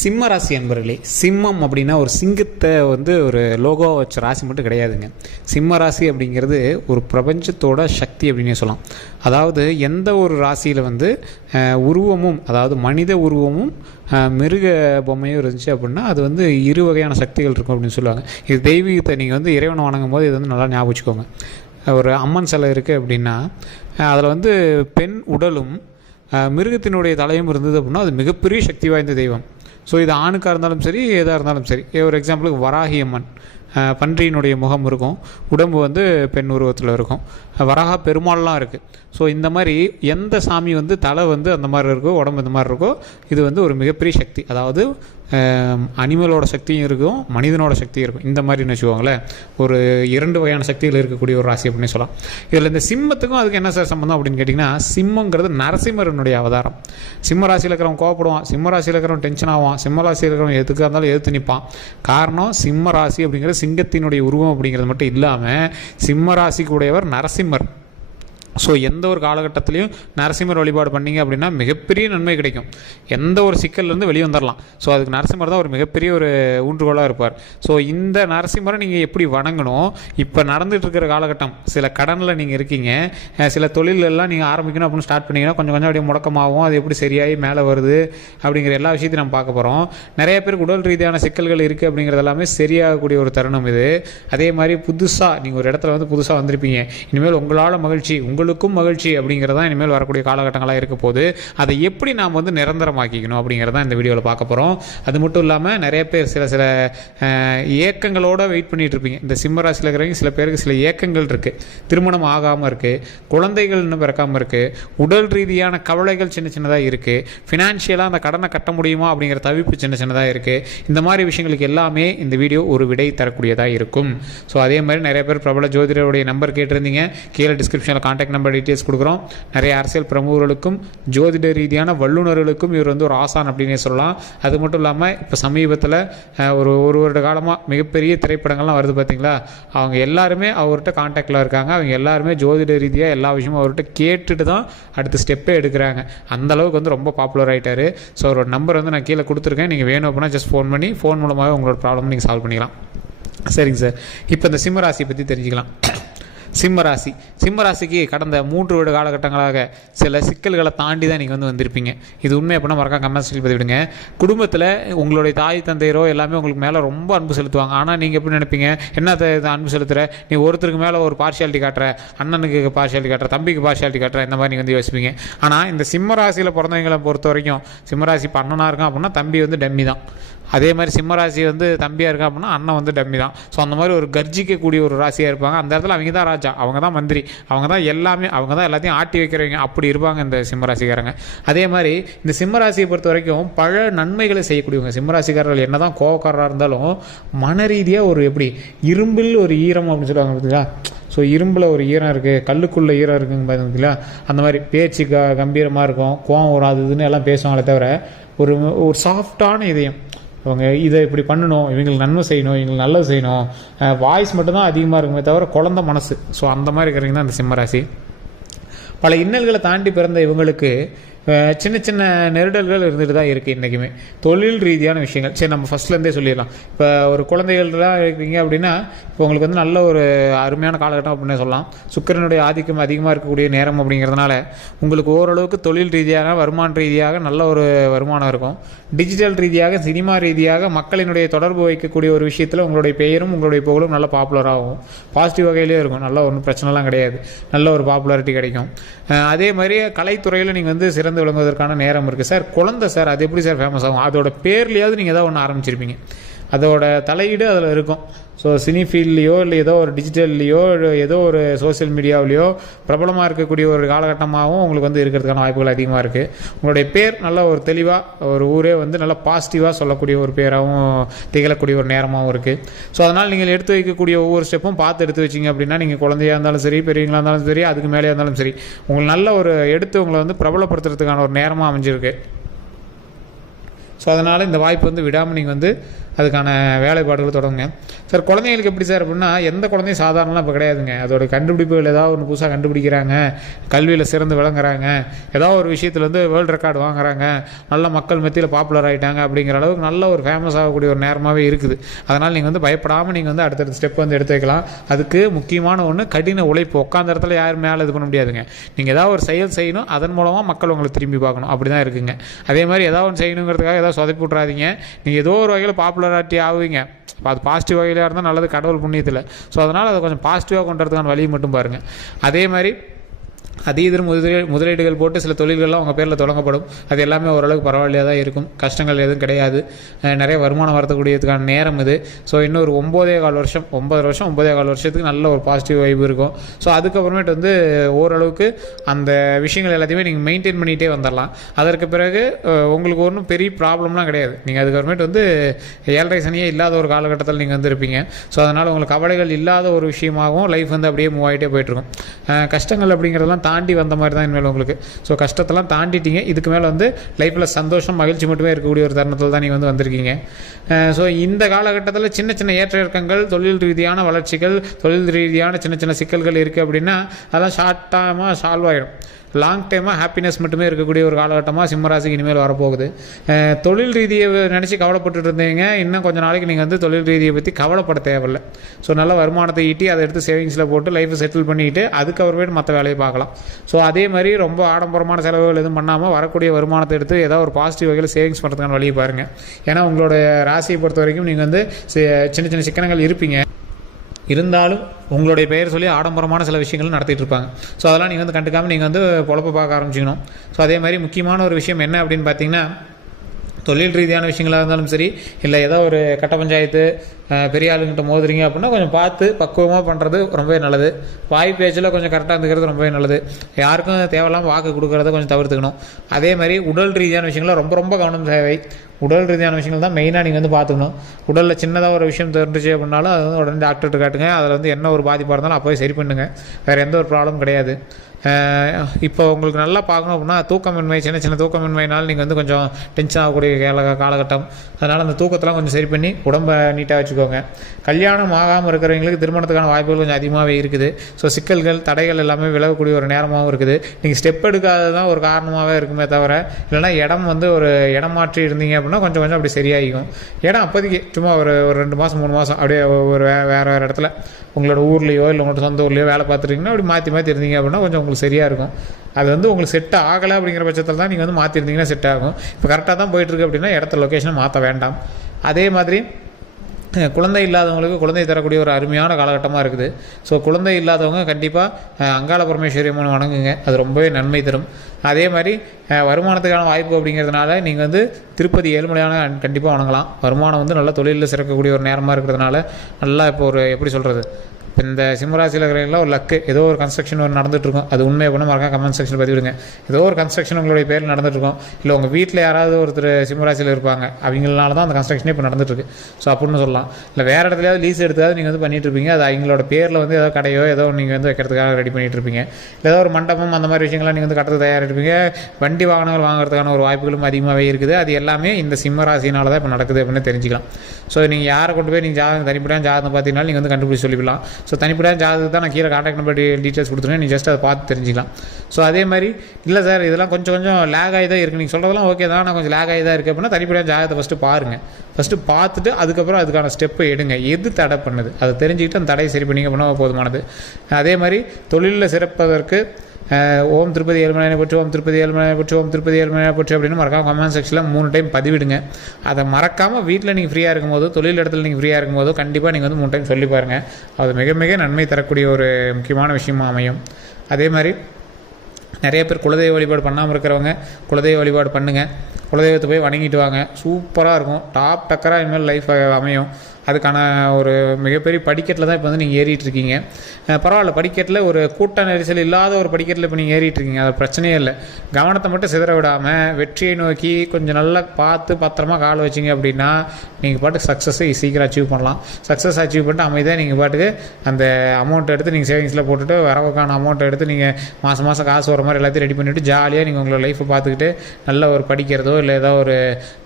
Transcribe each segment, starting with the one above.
சிம்ம ராசி அன்பர்களே, சிம்மம் அப்படின்னா ஒரு சிங்கத்தை ஒரு லோகோவை வச்ச ராசி மட்டும் கிடையாதுங்க. சிம்ம ராசி அப்படிங்கிறது ஒரு பிரபஞ்சத்தோட சக்தி அப்படின்னே சொல்லலாம். அதாவது எந்த ஒரு ராசியில் உருவமும், அதாவது மனித உருவமும் மிருக பொம்மையும் இருந்துச்சு அப்படின்னா அது இரு வகையான சக்திகள் இருக்கும் அப்படின்னு சொல்லுவாங்க. இது தெய்வீகத்தை நீங்கள் இறைவனை வணங்கும் போது இது நல்லா ஞாபகம் வச்சுக்கோங்க. ஒரு அம்மன் சிலை இருக்குது அப்படின்னா அதில் பெண் உடலும் மிருகத்தினுடைய தலையும் இருந்தது அப்படின்னா அது மிகப்பெரிய சக்தி வாய்ந்த தெய்வம். ஸோ இது ஆணுக்காக இருந்தாலும் சரி, எதாக இருந்தாலும் சரி. ஒரு எக்ஸாம்பிளுக்கு வராகி அம்மன், பன்றியினுடைய முகம் இருக்கும், உடம்பு பெண் உருவத்தில் இருக்கும். வராக பெருமாள்லாம் இருக்குது. ஸோ இந்த மாதிரி எந்த சாமி தலை அந்த மாதிரி இருக்கோ, உடம்பு இந்த மாதிரி இருக்கோ, இது ஒரு மிகப்பெரிய சக்தி. அதாவது அனிமலோட சக்தியும் இருக்கும், மனிதனோட சக்தியும் இருக்கும். இந்த மாதிரின்னு வச்சுக்கோங்களேன், ஒரு 2 வகையான சக்திகள் இருக்கக்கூடிய ஒரு ராசி அப்படின்னு சொல்லலாம். இதில் இந்த சிம்மத்துக்கும் அதுக்கு என்ன சார் சம்பந்தம் அப்படின்னு கேட்டிங்கன்னா, சிம்மங்கிறது நரசிம்மரனுடைய அவதாரம். சிம்ம ராசியில் இருக்கிறவன் கோவப்படுவான், சிம்ம ராசியில் இருக்கிறவன் டென்ஷன் ஆவான், சிம்ம ராசியில் இருக்கிறவன் எதுக்காக இருந்தாலும் எதிர்த்து நிற்பான். காரணம், சிம்ம ராசி அப்படிங்கிறது சிங்கத்தினுடைய உருவம் அப்படிங்கிறது மட்டும் இல்லாமல் சிம்ம ராசிக்கு உடையவர் நரசிம்மர். ஸோ எந்த ஒரு காலகட்டத்திலையும் நரசிம்மர் வழிபாடு பண்ணிங்க அப்படின்னா மிகப்பெரிய நன்மை கிடைக்கும். எந்த ஒரு சிக்கல்லேருந்து வெளியே வந்துடலாம். ஸோ அதுக்கு நரசிம்மர் தான் ஒரு மிகப்பெரிய ஒரு ஊன்றுகோலாக இருப்பார். ஸோ இந்த நரசிம்மரை நீங்கள் எப்படி வணங்கணும், இப்போ நடந்துகிட்டு இருக்கிற காலகட்டம், சில கடனில் நீங்கள் இருக்கீங்க, சில தொழிலெல்லாம் நீங்கள் ஆரம்பிக்கணும் அப்படின்னு ஸ்டார்ட் பண்ணிங்கன்னா கொஞ்சம் கொஞ்சம் அப்படியே முடக்கமாகும். அது எப்படி சரியாகி மேலே வருது அப்படிங்கிற எல்லா விஷயத்தையும் நம்ம பார்க்க போகிறோம். நிறைய பேருக்கு உடல் ரீதியான சிக்கல்கள் இருக்குது அப்படிங்கிறது எல்லாமே சரியாகக்கூடிய ஒரு தருணம் இது. அதே மாதிரி புதுசாக நீங்கள் ஒரு இடத்துல புதுசாக வந்திருப்பீங்க, இனிமேல் உங்களால் மகிழ்ச்சி, உங்களுக்கும் மகிழ்ச்சி அப்படிங்கிறதான் இனிமேல் வரக்கூடிய காலகட்டங்களாக இருக்க போது. அதை எப்படி நாம் நிரந்தரமாக்கிக்கணும் அப்படிங்கிறதான் இந்த வீடியோவில் பார்க்க போகிறோம். அது மட்டும் இல்லாமல் நிறைய பேர் சில ஏக்கங்களோடு வெயிட் பண்ணிகிட்டு இருப்பீங்க. இந்த சிம்ம ராசியில் இருக்கிறவங்க சில பேருக்கு சில ஏக்கங்கள் இருக்குது. திருமணம் ஆகாமல் இருக்குது, குழந்தைகள் இன்னும் பிறக்காமல் இருக்குது, உடல் ரீதியான கவலைகள் சின்ன சின்னதாக இருக்குது, ஃபினான்ஷியலாக அந்த கடனை கட்ட முடியுமா அப்படிங்கிற தவிப்பு சின்ன சின்னதாக இருக்குது. இந்த மாதிரி விஷயங்களுக்கு எல்லாமே இந்த வீடியோ ஒரு விடை தரக்கூடியதாக இருக்கும். ஸோ அதே மாதிரி நிறைய பேர் பிரபல ஜோதிடருடைய நம்பர் கேட்டிருந்தீங்க. கீழே டிஸ்கிரிப்ஷனில் கான்டாக்ட் நம்பர் டீட்டெயில்ஸ் கொடுக்குறோம். நிறைய அரசியல் பிரமுகர்களுக்கும் ஜோதிட ரீதியான வல்லுநர்களுக்கும் இவர் ஒரு ஆசான் அப்படின்னே சொல்லலாம். அது மட்டும் இல்லாமல் இப்போ சமீபத்தில் ஒரு வருட காலமாக மிகப்பெரிய திரைப்படங்கள்லாம் வருது பார்த்தீங்களா, அவங்க எல்லாருமே அவர்கிட்ட கான்டாக்டில் இருக்காங்க. அவங்க எல்லாருமே ஜோதிட ரீதியாக எல்லா விஷயமும் அவர்கிட்ட கேட்டுட்டு தான் அடுத்த ஸ்டெப்பே எடுக்கிறாங்க. அந்தளவுக்கு ரொம்ப பாப்புலர் ஆகிட்டார். ஸோ அவரோட நம்பர் நான் கீழே கொடுத்துருக்கேன். நீங்கள் வேணும் அப்படின்னா ஜஸ்ட் ஃபோன் மூலமாகவே உங்களோட ப்ராப்ளம் நீங்கள் சால்வ் பண்ணிக்கலாம். சரிங்க சார், இப்போ இந்த சிம்மராசி பற்றி தெரிஞ்சுக்கலாம். சிம்மராசிக்கு கடந்த 3 வருட காலகட்டங்களாக சில சிக்கல்களை தாண்டி தான் நீங்கள் வந்திருப்பீங்க. இது உண்மை அப்படின்னா மறக்காம கமெண்ட்ஸில் பதிவிடுங்க. குடும்பத்தில் உங்களுடைய தாய் தந்தையரோ எல்லாமே உங்களுக்கு மேலே ரொம்ப அன்பு செலுத்துவாங்க. ஆனால் நீங்கள் எப்படி நினைப்பீங்க, என்ன அன்பு செலுத்துகிற, நீ ஒருத்தருக்கு மேலே ஒரு பார்ஷியாலிட்டி காட்டுற, அண்ணனுக்கு பார்ஷியாலிட்டி காட்டுற, தம்பிக்கு பார்ஷியாலிட்டி காட்டுற, இந்த மாதிரி நீங்கள் யோசிப்பீங்க. ஆனால் இந்த சிம்மராசியில் பிறந்தவங்களை பொறுத்த வரைக்கும், சிம்மராசி இப்போ அண்ணனாக இருக்கான் அப்படின்னா தம்பி டம்மி தான். அதே மாதிரி சிம்மராசி தம்பியாக இருக்கா அப்படின்னா அண்ணன் டம்மி தான். ஸோ அந்த மாதிரி ஒரு கர்ஜிக்கக்கூடிய ஒரு ராசியாக இருப்பாங்க. அந்த இடத்துல அவங்க தான் ராஜா, அவங்க தான் மந்திரி, அவங்க தான் எல்லாமே, அவங்க தான் எல்லாத்தையும் ஆட்டி வைக்கிறவங்க. அப்படி இருப்பாங்க இந்த சிம்மராசிக்காரங்க. அதே மாதிரி இந்த சிம்மராசியை பொறுத்த வரைக்கும் பல நன்மைகளை செய்யக்கூடியவங்க. சிம்மராசிக்காரர்கள் என்ன தான் கோவக்காரராக இருந்தாலும் மன ரீதியாக ஒரு எப்படி இரும்பில் ஒரு ஈரம் அப்படின்னு சொல்லுவாங்க பார்த்தீங்களா. ஸோ இரும்பில் ஒரு ஈரம் இருக்குது, கல்லுக்குள்ளே ஈரம் இருக்குங்க பார்த்தீங்களா. அந்த மாதிரி பேச்சு கம்பீரமாக இருக்கும், கோவம் ஒரு அது இதுன்னு எல்லாம் பேசுவாங்களே தவிர ஒரு சாஃப்டான இதயம். அவங்க இதை இப்படி பண்ணணும், இவங்களுக்கு நன்மை செய்யணும், இவங்களுக்கு நல்லது செய்யணும், வாய்ஸ் மட்டும்தான் அதிகமாக இருக்குமே தவிர குழந்த மனசு. ஸோ அந்த மாதிரி இருக்கிறவங்க தான் இந்த சிம்மராசி. பல இன்னல்களை தாண்டி பிறந்த இவங்களுக்கு சின்ன சின்ன நெருடல்கள் இருந்துட்டு தான் இருக்குது இன்றைக்குமே. தொழில் ரீதியான விஷயங்கள் சரி நம்ம ஃபஸ்ட்லேருந்தே சொல்லிடலாம். இப்போ ஒரு குழந்தைகள்லாம் இருக்கீங்க அப்படின்னா இப்போ உங்களுக்கு நல்ல ஒரு அருமையான காலகட்டம் அப்படின்னு சொல்லலாம். சுக்கிரனுடைய ஆதிக்கம் அதிகமாக இருக்கக்கூடிய நேரம் அப்படிங்கிறதுனால உங்களுக்கு ஓரளவுக்கு தொழில் ரீதியாக வருமான ரீதியாக நல்ல ஒரு வருமானம் இருக்கும். டிஜிட்டல் ரீதியாக சினிமா ரீதியாக மக்களினுடைய தொடர்பு வைக்கக்கூடிய ஒரு விஷயத்தில் உங்களுடைய பெயரும் உங்களுடைய புகழும் நல்ல பாப்புலராகும். பாசிட்டிவ் வகையிலே இருக்கும், நல்ல ஒன்றும் பிரச்சனைலாம் கிடையாது, நல்ல ஒரு பாப்புலாரிட்டி கிடைக்கும். அதே மாதிரி கலைத்துறையில் நீங்கள் சிறந்து விளங்குவதற்கான நேரம் இருக்குது. சார் குழந்தை சார் அது எப்படி சார் ஃபேமஸ் ஆகும், அதோட பேர்லையாவது நீங்கள் ஏதாவது ஒன்று ஆரம்பிச்சிருப்பீங்க, அதோட தலையீடு அதில் இருக்கும். ஸோ சினி ஃபீல்ட்லேயோ இல்லை ஏதோ ஒரு டிஜிட்டல்லையோ ஏதோ ஒரு சோசியல் மீடியாவிலையோ பிரபலமாக இருக்கக்கூடிய ஒரு காலகட்டமாகவும் உங்களுக்கு இருக்கிறதுக்கான வாய்ப்புகள் அதிகமாக இருக்குது. உங்களுடைய பேர் நல்ல ஒரு தெளிவாக ஒரு ஊரே நல்லா பாசிட்டிவாக சொல்லக்கூடிய ஒரு பேராகவும் திகழக்கூடிய ஒரு நேரமாகவும் இருக்குது. ஸோ அதனால் நீங்கள் எடுத்து வைக்கக்கூடிய ஒவ்வொரு ஸ்டெப்பும் பார்த்து எடுத்து வச்சிங்க அப்படின்னா நீங்கள் குழந்தையாக இருந்தாலும் சரி, பெரியவங்களாக இருந்தாலும் சரி, அதுக்கு மேலே இருந்தாலும் சரி, உங்களுக்கு நல்ல ஒரு எடுத்து உங்களை பிரபலப்படுத்துறதுக்கான ஒரு நேரமாக அமைஞ்சிருக்கு. ஸோ அதனால் இந்த வாய்ப்பு விடாமல் நீங்கள் அதுக்கான வேலைப்பாடுகள் தொடங்குங்க. சார் குழந்தைங்களுக்கு எப்படி சார் அப்படின்னா, எந்த குழந்தையும் சாதாரணலாம் இப்போ கிடையாதுங்க. அதோட கண்டுபிடிப்புகள் ஏதாவது ஒன்று புதுசாக கண்டுபிடிக்கிறாங்க, கல்வியில் சிறந்து விளங்குறாங்க, ஏதாவது ஒரு விஷயத்தில் வந்து வேர்ல்டு ரெக்கார்டு வாங்குறாங்க, நல்ல மக்கள் மத்தியில் பாப்புலர் ஆகிட்டாங்க அப்படிங்கிற அளவுக்கு நல்ல ஒரு ஃபேமஸ் ஆகக்கூடிய ஒரு நேரமாகவே இருக்குது. அதனால் நீங்கள் வந்து பயப்படாமல் நீங்கள் வந்து அடுத்தடுத்த ஸ்டெப் வந்து எடுத்து வைக்கலாம். அதுக்கு முக்கியமான ஒன்று கடின உழைப்பு. உட்காந்த இடத்துல யாரும் மேலே இது பண்ண முடியாதுங்க. நீங்கள் ஏதாவது ஒரு செயல் செய்யணும், அதன் மூலமாக மக்கள் உங்களை திரும்பி பார்க்கணும். அப்படி தான் இருக்குங்க. அதே மாதிரி ஏதாவது ஒன்று செய்யணுங்கிறதுக்காக ஏதாவது சொதப்பி விட்றாதீங்க. நீங்கள் ஏதோ ஒரு வகையில் பாப்புலராட்டி ஆகுவீங்க. அது பாசிட்டிவ் வகையிலாக இருந்தால் நல்லது, கடவுள் புண்ணியத்தில். ஸோ அதனால் அதை கொஞ்சம் பாசிட்டிவாக கொண்டு வரதுக்கான வழியை மட்டும் பாருங்கள். அதே மாதிரி அதீத முதலீடுகள் போட்டு சில தொழில்கள்லாம் உங்கள் பேரில் தொடங்கப்படும். அது எல்லாமே ஓரளவுக்கு பரவாயில்லையாக தான் இருக்கும். கஷ்டங்கள் எதுவும் கிடையாது. நிறைய வருமானம் வரக்கூடியதுக்கான நேரம் இது. ஸோ இன்னும் ஒரு 9.25 வருஷத்துக்கு நல்ல ஒரு பாசிட்டிவ் வைப் இருக்கும். ஸோ அதுக்கப்புறமேட்டு வந்து ஓரளவுக்கு அந்த விஷயங்கள் எல்லாத்தையுமே நீங்கள் மெயின்டைன் பண்ணிகிட்டே வந்துடலாம். அதற்கு பிறகு உங்களுக்கு ஒன்றும் பெரிய ப்ராப்ளம்லாம் கிடையாது. நீங்கள் அதுக்கப்புறமேட்டு வந்து 7.5 சனியே இல்லாத ஒரு காலகட்டத்தில் நீங்கள் வந்து இருப்பீங்க. ஸோ அதனால் உங்களுக்கு கவலைகள் இல்லாத ஒரு விஷயமாகவும் லைஃப் வந்து அப்படியே மூவ் ஆகிட்டே போயிட்டுருக்கும். கஷ்டங்கள் அப்படிங்கிறதெல்லாம் தாண்டி வந்த மாதிரி தான் இனிமேல் உங்களுக்கு. ஸோ கஷ்டத்தெல்லாம் தாண்டிட்டீங்க. இதுக்கு மேலே வந்து லைஃப்பில் சந்தோஷம், மகிழ்ச்சி மட்டுமே இருக்கக்கூடிய ஒரு தருணத்தில் தான் நீங்கள் வந்து வந்திருக்கீங்க. ஸோ இந்த காலகட்டத்தில் சின்ன சின்ன ஏற்ற இறக்கங்கள், தொழில் ரீதியான வளர்ச்சிகள், தொழில் ரீதியான சின்ன சின்ன சிக்கல்கள் இருக்குது அப்படின்னா அதெல்லாம் ஷார்ட் டைமாக சால்வ் ஆகிடும். லாங் டைமாக ஹாப்பினஸ் மட்டுமே இருக்கக்கூடிய ஒரு காலகட்டமாக சிம்மராசிக்கு இனிமேல் வரப்போகுது. தொழில் ரீதியை நினச்சி கவலைப்பட்டு இருந்தீங்க, இன்னும் கொஞ்சம் நாளைக்கு நீங்கள் வந்து தொழில் ரீதியை பற்றி கவலைப்பட தேவையில்லை. ஸோ நல்ல வருமானத்தை ஈட்டி அதை எடுத்து சேவிங்ஸில் போட்டு லைஃப்பை செட்டில் பண்ணிக்கிட்டு அதுக்கப்புறமேட்டு மற்ற வேலையை பார்க்கலாம். ஸோ அதே மாதிரி ரொம்ப ஆடம்பரமான செலவுகள் எதுவும் பண்ணாமல் வரக்கூடிய வருமானத்தை எடுத்து ஏதாவது ஒரு பாசிட்டிவ் வகையில் சேவிங்ஸ் பண்ணுறதுக்கான வழியை பாருங்கள். ஏன்னா உங்களோட ராசியை பொறுத்த வரைக்கும் நீங்கள் வந்து சின்ன சின்ன சிக்கனங்கள் இருப்பீங்க. இருந்தாலும் உங்களுடைய பெயர் சொல்லி ஆடம்பரமான சில விஷயங்களும் நடத்திட்டு இருப்பாங்க. ஸோ அதெல்லாம் நீங்கள் வந்து கண்டுக்காமல் நீங்கள் வந்து பொழப்ப பார்க்க ஆரம்பிச்சிக்கணும். ஸோ அதே மாதிரி முக்கியமான ஒரு விஷயம் என்ன அப்படின்னு பார்த்தீங்கன்னா, தொழில் ரீதியான விஷயங்களாக இருந்தாலும் சரி, இல்லை ஏதோ ஒரு கட்ட பஞ்சாயத்து பெரிய ஆளுங்கிட்ட மோதுறீங்க அப்படின்னா கொஞ்சம் பார்த்து பக்குவமாக பண்ணுறது ரொம்பவே நல்லது. வாய் பேச்சில் கொஞ்சம் கரெக்டாக இருந்துக்கிறது ரொம்பவே நல்லது. யாருக்கும் தேவையில்லாமல் வாக்கு கொடுக்கறத கொஞ்சம் தவிர்த்துக்கணும். அதே மாதிரி உடல் ரீதியான விஷயங்கள்லாம் ரொம்ப ரொம்ப கவனம் தேவை. உடல் ரீதியான விஷயங்கள் தான் மெயினாக நீங்கள் வந்து பார்த்துக்கணும். உடலில் சின்னதாக ஒரு விஷயம் தெரிஞ்சிச்சு அப்படின்னாலும் அது வந்து உடனே டாக்டர்கிட்ட காட்டுங்க. அதில் வந்து என்ன ஒரு பாதிப்பாக இருந்தாலும் அப்போவே சரி பண்ணுங்கள். வேறு எந்த ஒரு ப்ராப்ளம் கிடையாது. இப்போ உங்களுக்கு நல்லா பார்க்கணும் அப்படின்னா தூக்கமின்மை, சின்ன சின்ன தூக்கமின்மைனாலும் நீங்கள் வந்து கொஞ்சம் டென்ஷன் ஆகக்கூடிய காலகட்டம். அதனால் அந்த தூக்கத்தெல்லாம் கொஞ்சம் சரி பண்ணி உடம்பை நீட்டாக வச்சுக்கோங்க. கல்யாணம் ஆகாமல் இருக்கிறவங்களுக்கு திருமணத்துக்கான வாய்ப்புகள் கொஞ்சம் அதிகமாகவே இருக்குது. ஸோ சிக்கல்கள், தடைகள் எல்லாமே விலகக்கூடிய ஒரு நேரமாகவும் இருக்குது. நீங்கள் ஸ்டெப் எடுக்காதது தான் ஒரு காரணமாகவே இருக்குமே தவிர, இல்லைனா இடம் வந்து ஒரு இடம் மாற்றி இருந்தீங்க அப்படின்னா கொஞ்சம் கொஞ்சம் அப்படி சரியாகிக்கும். இடம் அப்போதைக்கு சும்மா ஒரு 2 மாதம் 3 மாதம் அப்படியே ஒரு வேறு இடத்துல உங்களோட ஊர்லேயோ இல்லை உங்களோட சொந்த ஊர்லேயோ வேலை பார்த்துருக்கீங்கன்னா அப்படி மாற்றி இருந்தீங்க அப்படின்னா கொஞ்சம் உங்களுக்கு சரியாக இருக்கும். அது வந்து உங்களுக்கு செட் ஆகலை அப்படிங்கிற பட்சத்தில் தான் நீங்கள் வந்து மாற்றிருந்தீங்கன்னா செட் ஆகும். இப்போ கரெக்டாக தான் போயிட்டுருக்கு அப்படின்னா இடத்த லொக்கேஷனை மாற்ற வேண்டாம். அதே மாதிரி குழந்தை இல்லாதவங்களுக்கு குழந்தை தரக்கூடிய ஒரு அருமையான காலகட்டமாக இருக்குது. ஸோ குழந்தை இல்லாதவங்க கண்டிப்பாக அங்காள பரமேஸ்வரி அம்மன் வணங்குங்க. அது ரொம்பவே நன்மை தரும். அதே மாதிரி வருமானத்துக்கான வாய்ப்பு அப்படிங்கிறதுனால நீங்கள் வந்து திருப்பதி ஏழுமலையான கண்டிப்பாக வணங்கலாம். வருமானம் வந்து நல்ல தொழிலில் சிறக்கக்கூடிய ஒரு நேரமாக இருக்கிறதுனால நல்லா இப்போ ஒரு எப்படி சொல்கிறது, இப்போ இந்த சிம்மராசியில் இருக்கிறவங்கள ஒரு லக்கு, ஏதோ ஒரு கன்ஸ்ட்ரக்ஷன் ஒரு நடந்துகிட்ருக்கும். அது உண்மையை பண்ண மறக்காம கமெண்ட் செக்ஷன் பதிவிடுங்க. ஏதோ ஒரு கன்ஸ்ட்ரக்ஷன் உங்களுடைய பேரில் நடந்துகிட்ருக்கும். இல்லை உங்கள் வீட்டில் யாராவது ஒருத்தர் சிம்மராசியில் இருப்பாங்க, அவங்களால தான் அந்த கன்ஸ்ட்ரக்ஷனே இப்போ நடந்துகிட்ருக்கு. ஸோ அப்படின்னு சொல்லலாம். இல்லை வேறு இடத்துலையாவது லீஸ் எடுத்தாவது நீங்கள் வந்து பண்ணிகிட்ருப்பீங்க. அது அவங்களோட பேரில் வந்து ஏதோ கடையோ ஏதோ நீங்கள் வந்து வைக்கிறதுக்காக ரெடி பண்ணிகிட்ருப்பீங்க. இல்லை ஏதோ ஒரு மண்டபம் அந்த மாதிரி விஷயங்கள்லாம் நீங்கள் வந்து கட்டுறது தயாரிப்பீங்க. வண்டி வாகனங்கள் வாங்குறதுக்கான ஒரு வாய்ப்புகளும் அதிகமாகவே இருக்குது. அது எல்லாமே இந்த சிம்மராசினால தான் இப்போ நடக்குது அப்படின்னு தெரிஞ்சுக்கலாம். ஸோ நீங்கள் யாரை கொண்டு போய் நீங்கள் ஜாதகம் தனிப்படையாக ஜாதகம் பார்த்தீங்கன்னா நீங்கள் வந்து கண்டுபிடிச்சி சொல்லிக்கலாம். ஸோ தனிப்படையாக ஜாதகத்துக்கு தான் நான் கீழே கான்டாக்ட் நம்பர் டீட்டெயில்ஸ் கொடுத்துருவேன். நீங்கள் ஜஸ்ட் அதை பார்த்து தெரிஞ்சிக்கலாம். ஸோ அதே மாதிரி இல்லை சார் இதெல்லாம் கொஞ்சம் லேக் ஆகி தான் இருக்குது, நீங்கள் சொல்கிறதெல்லாம் ஓகே தான், நான் கொஞ்சம் லேக் ஆகி தான் இருக்குது அப்படின்னா தனிப்படையாக ஜாதகத்தை ஃபஸ்ட்டு பாருங்கள். ஃபஸ்ட்டு பார்த்துட்டு அதுக்கப்புறம் அதுக்கான ஸ்டெப்பை எடுங்க. எது தடை பண்ணுது அதை தெரிஞ்சுக்கிட்டு அந்த தடையை சரி பண்ணிங்க அப்படின்னா போதுமானது. அதே மாதிரி தொழிலில் சிறப்பதற்கு ஓம் திருப்பதி ஏழுமலையை பற்றி, ஓம் திருப்பதி ஏழுமலையை பற்றி, ஓம் திருப்பதி ஏழுமலையை பற்றி அப்படின்னு மறக்காமல் கமெண்ட் செக்ஷனில் 3 டைம் பதிவிடுங்க. அதை மறக்காமல் வீட்டில் நீங்கள் ஃப்ரீயாக இருக்கும்போதோ தொழில் இடத்துல நீங்கள் ஃப்ரீயாக இருக்கும்போதோ கண்டிப்பாக நீங்கள் வந்து 3 டைம் சொல்லி பாருங்கள். அது மிக மிக நன்மை தரக்கூடிய ஒரு முக்கியமான விஷயமாக அமையும். அதே மாதிரி நிறைய பேர் குலதெய்வ வழிபாடு பண்ணாமல் இருக்கிறவங்க குலதெய்வ வழிபாடு பண்ணுங்கள். குலதெய்வத்தை போய் வணங்கிட்டு வாங்க. சூப்பராக இருக்கும். டாப் டக்கராக இனிமேல் லைஃப் அமையும். அதுக்கான ஒரு மிகப்பெரிய படிக்கட்டில் தான் இப்போ வந்து நீங்கள் ஏறிட்டு இருக்கீங்க. பரவாயில்ல, படிக்கட்டில் ஒரு கூட்ட நெரிசல் இல்லாத ஒரு படிக்கட்டில் இப்போ நீங்கள் ஏறிட்டு இருக்கீங்க, அது பிரச்சனையே இல்லை. கவனத்தை மட்டும் சிதற விடாமல் வெற்றியை நோக்கி கொஞ்சம் நல்லா பார்த்து பத்திரமா கால் வச்சிங்க அப்படின்னா நீங்கள் பாட்டுக்கு சக்ஸஸை சீக்கிரம் அச்சீவ் பண்ணலாம். சக்ஸஸ் அச்சீவ் பண்ணிட்டு அமைதியாக நீங்கள் பாட்டுக்கு அந்த அமௌண்ட்டை எடுத்து நீங்கள் சேவிங்ஸில் போட்டுட்டு வரவுக்கான அமௌண்ட்டை எடுத்து நீங்கள் மாதம் மாதம் காசு வர மாதிரி எல்லாத்தையும் ரெடி பண்ணிவிட்டு ஜாலியாக நீங்கள் உங்களோட லைஃப்பை பார்த்துக்கிட்டு நல்ல ஒரு படிக்கிறதோ இல்லை ஏதோ ஒரு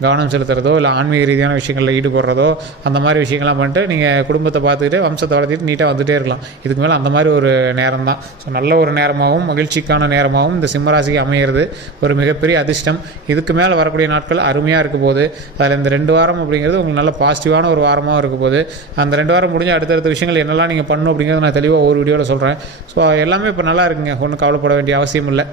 கவனம் செலுத்துறதோ இல்லை ஆன்மீக ரீதியான விஷயங்களில் ஈடுபடுறதோ அந்த மாதிரி விஷயங்கள்லாம் பண்ணிட்டு நீங்கள் குடும்பத்தை பார்த்துக்கிட்டு வம்சத்தை வளர்த்திட்டு நீட்டாக வந்துகிட்டே இருக்கலாம். இதுக்கு மேலே அந்த மாதிரி ஒரு நேரம் தான். ஸோ நல்ல ஒரு நேரமாகவும் மகிழ்ச்சிக்கான நேரமாகவும் இந்த சிம்மராசிக்கு அமையிறது ஒரு மிகப்பெரிய அதிர்ஷ்டம். இதுக்கு மேலே வரக்கூடிய நாட்கள் அருமையாக இருக்க போது. அதில் இந்த 2 வாரம் அப்படிங்கிறது உங்களுக்கு நல்ல பாசிட்டிவான ஒரு வாரமாக இருக்க போது. அந்த 2 வாரம் முடிஞ்சு அடுத்தடுத்த விஷயங்கள் என்னெல்லாம் நீங்கள் பண்ணணும் அப்படிங்கிறது நான் தெளிவாக ஒரு வீடியோவில் சொல்கிறேன். ஸோ எல்லாமே இப்போ நல்லா இருக்குங்க, ஒன்றும் கவலைப்பட வேண்டிய அவசியம் இல்லை.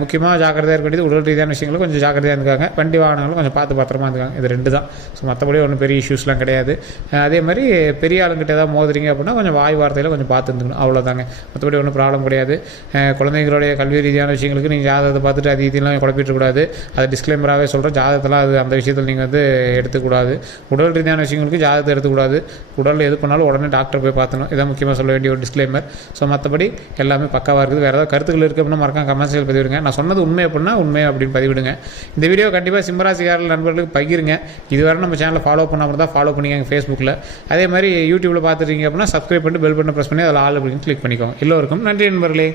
முக்கியமாக ஜாக்கிரதையாக இருக்க வேண்டியது உடல் ரீதியான விஷயங்களும் கொஞ்சம் ஜாக்கிரதையாக இருக்காங்க, வண்டி வாகனங்களும் கொஞ்சம் பார்த்து பத்திரமா இருக்காங்க. இது 2 தான். ஸோ மற்றபடி ஒன்றும் பெரிய இஷ்யூஸ்லாம் கிடையாது. அதே மாதிரி பெரிய ஆளுங்கிட்ட ஏதாவது மோதுறீங்க அப்படின்னா கொஞ்சம் வாய் வார்த்தையில் கொஞ்சம் பார்த்து இருந்துக்கணும், அவ்வளோதாங்க. மற்றபடி ஒன்றும் ப்ராப்ளம் கிடையாது. குழந்தைங்களுடைய கல்வி ரீதியான விஷயங்களுக்கு நீங்கள் ஜாதகத்தை பார்த்துட்டு அது இதெல்லாம் குழப்பிட்டுக்கூடாது. அது டிஸ்க்ளைமராகவே சொல்கிறேன், ஜாதகத்தெல்லாம் அது அந்த விஷயத்தில் நீங்கள் வந்து எடுத்துக்கூடாது. உடல் ரீதியான விஷயங்களுக்கு ஜாதகத்தை எடுத்துக்கூடாது. உடலில் எது பண்ணாலும் உடனே டாக்டர் போய் பார்த்துணும், இதான் முக்கியமாக சொல்ல வேண்டிய ஒரு டிஸ்க்ளைமர். ஸோ மற்றபடி எல்லாமே பக்காவாக இருக்குது. வேறு ஏதாவது கருத்துக்கள் இருக்குது அப்படின்னா மறக்காம கமெண்ட்ஸில் பதிவிடுங்க. நான் சொன்னது உண்மை அப்படின்னா உண்மை அப்படின்னு பதிவிடுங்க. இந்த வீடியோ கண்டிப்பாக சிம்மராசிக்காரர்கள் நண்பர்களுக்கு பகிருங்க. இதுவரை நம்ம சேனலை ஃபாலோ பண்ணாமல் தான் ஃபாலோ பண்ணிக்கோங்க ஃபேஸ்புக்கில். அதே மாதிரி யூடியூப்பில் பார்த்துட்டீங்க அப்படின்னா சப்ஸ்கிரைப் பண்ணிட்டு பெல் பட்டனை ப்ரெஸ் பண்ணி அதில் ஆல் அப்படின்னு கிளிக் பண்ணிக்கோங்க. எல்லோருக்கும் நன்றி நண்பர்களே.